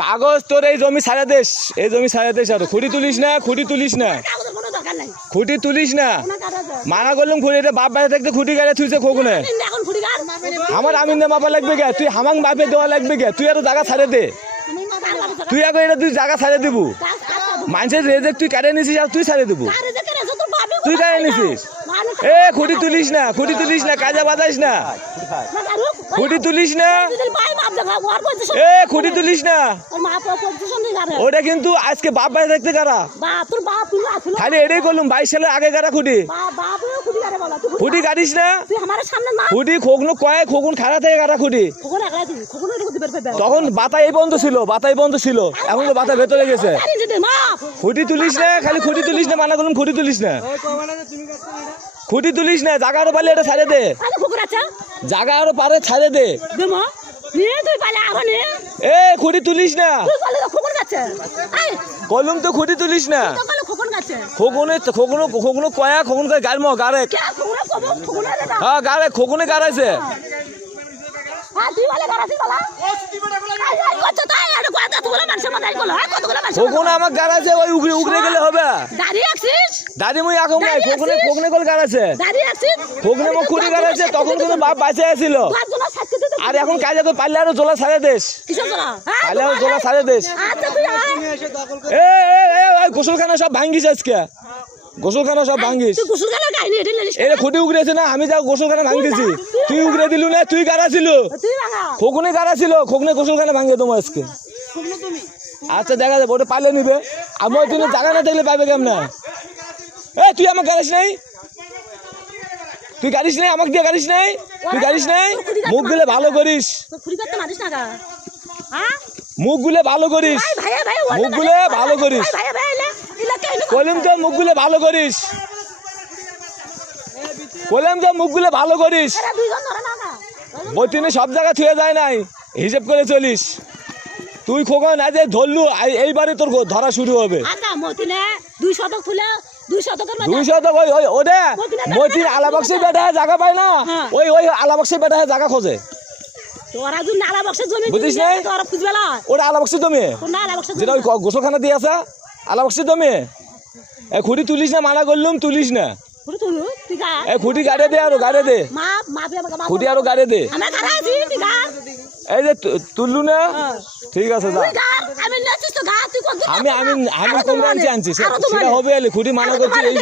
কাগজ তোর এই জমি ছাড়া দেশ, এই জমি ছাড়া দেশ। আর খুঁটি তুলিস না, খুঁটি তুলিস না, খুঁটি তুলিস না। মানা করলাম খুঁটি, এটা বাপ বাইরে থাকতে খুঁটি গাড়ি থুইছে খোকনে। আমার আমিন দে মাপা লাগবে গে, তুই হামাং বাপে দেওয়া লাগবে গে। তুই আর জায়গা ছাড়ে দে, তুই আগে এটা তুই জায়গা ছাড়ে দিব। মানুষের রেজেক্ট তুই কাটে নিছিস আর তুই ছাড়ে দিব, তুই কাটে নিছিস। এ খুঁটি তুলিস না, খুঁটি তুলিস না, কাজে বাজাইস না, খুঁটি তুলিস না। এ খুঁটি তুলিস না, ওটা কিন্তু আজকে বাপ ভাই থাকতে কারা খালি এটাই করলুম 22 সালের আগে কারা খুঁটি। খুঁটি কাটিস না, খুঁটি খোকনো কয় খোকন খাড়া থেকে কাটা খুঁটি। তখন বাতা এই বন্ধ ছিল, বাতাই বন্ধ ছিল, এখন তো বাতা ভেতরে গেছে। খুঁটি তুলিস না, খালি খুঁটি তুলিস না, মানা করলাম খুঁটি তুলিস না, খুঁটি তুলিস না। জায়গা আরো পারলে এটা ছাড়ে দে, জায়গা আরো পারে ছাড়ে দে। এ খুঁটি তুলিস না, কলম তো খুঁটি তুলিস না। খোকনে খোকনো খোকনো কয়া খোকন কয় গাড় গাড়ে, হ্যাঁ গাড়ে খোকনে গাড়াইছে। খোকন আমাক গাড়াইছে, ওই উগরে উগরে গেলে হবে। দাদি মুই এখন নাই, খোকনে খোকনে কল গাড়াইছে, খোকনে মোক খুঁটি গাড়াইছে। তখন কিন্তু বাপ বাঁচে আছিল। আর এখন কাজে তো পারলে আরো জোলা ছাড়ে দেশ, পারলে আরো জোলা ছাড়ে দেশ। এ গোসলখানা সব ভাঙ্গিস আজকে, গোসলখানা সব ভাঙ্গিস। এটা খুঁটি উগরেছে না, আমি যা গোসলখানা ভাঙতেছি, তুই উগরে দিলু না, তুই গাড়া ছিল, খোকনে গাড়া ছিল, খোকনে গোসলখানা ভাঙবে তোমার আজকে। আচ্ছা দেখা যাবে, ওটা পারলে নিবে। আমার জন্য জায়গা না থাকলে পাবে কেমন? এ তুই আমার গাড়িস নাই, তুই গাড়িস নাই, আমাকে দিয়ে গাড়িস নাই, তুই গাড়িস নাই। মুখ গুলে ভালো করিস, মুখ গুলে ভালো করিস, মুখ গুলে ভালো করিস, কলিম তো মুখ গুলে ভালো করিস, কলিম তো মুখ গুলে ভালো করিস। বতিনে সব জায়গা থুয়ে যায় নাই, হিসেব করে চলিস। তুই খোকন আজ ধরলু, এইবারে তোর ধরা শুরু হবে। 2 শতক ওটা মতির আলাবক্সের বেটা জায়গা পায় না, ওই ওই আলাবক্সের বেটা জায়গা খোঁজে, বুঝিস না? ওটা আলাবক্সের জমি, যেটা ওই গোসলখানা দিয়ে আসা আলাবক্সের জমি। খুঁটি তুলিস না, মানা করলুম তুলিস না। খুঁটি গাড়ে দে, আরো গাড়ে দে, খুঁটি আরো গাড়ে দে। এই যে তুললু না, ঠিক আছে যা। আমি আমি আমি কোন আনছি সেটা হবে, খুঁটি মানা করছি এই